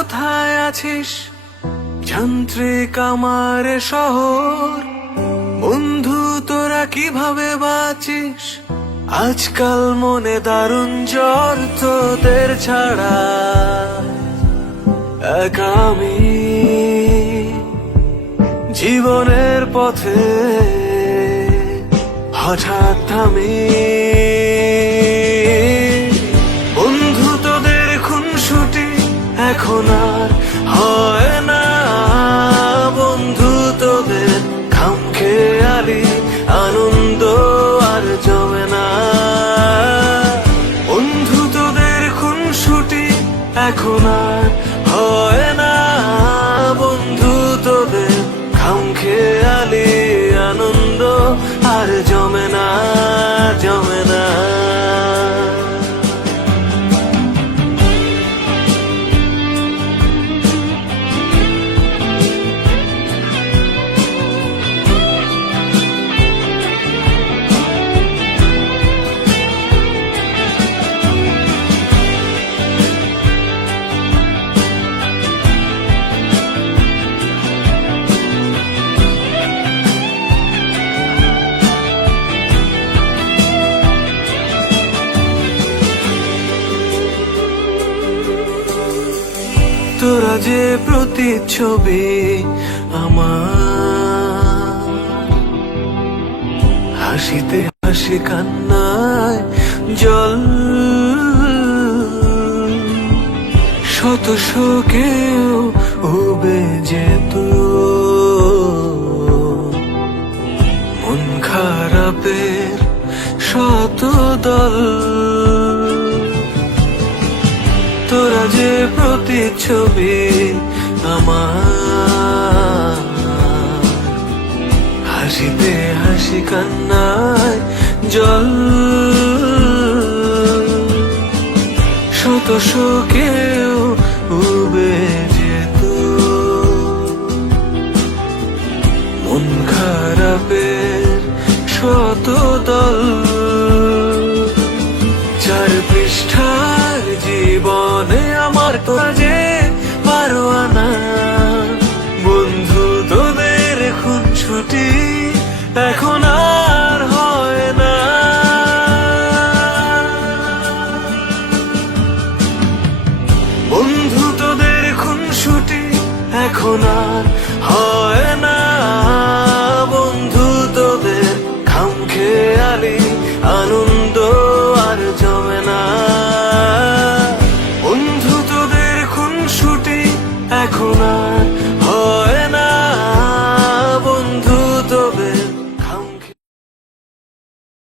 কোথায় আছিস যান্ত্রিক আমার শহর? বন্ধু তোরা কিভাবে বাঁচিস? আজকাল মনে দারুণ জ্বর, তোদের ছাড়া একা আমি জীবনের পথে হঠাৎ থামি। বন্ধু তোদের খুনসুটি এখন আর হয় না, বন্ধু তোদের খামখেয়ালি আনন্দ আর জমে না। বন্ধু তোদের খুনসুটি এখন আর হয় না, বন্ধু তোদের খামখেয়ালি আনন্দ আর জমে না, জমে না। তোরা যে প্রতিচ্ছবি আমার, হাসিতে হাসি কান্নায় জল, শত শোকেও উবে যেত মন খারাপের শত দল। তোরা যে প্রতিচ্ছবি আমার, হাসিতে হাসি কান্নায় জল, শত শোকেও উবে যেত মন খারাপের শত দল। চার পৃষ্ঠার জীবনে আমার তোরা যে পারোয়ানা, বন্ধু তোদের খুনসুটি এখন আর হয় না। বন্ধু তোদের খুনসুটি এখন আর হয় না, বন্ধু তোদের খামখেয়ালি আনন্দ আর জমে না। বন্ধু তোদের খুনসুটি এখন আর হয়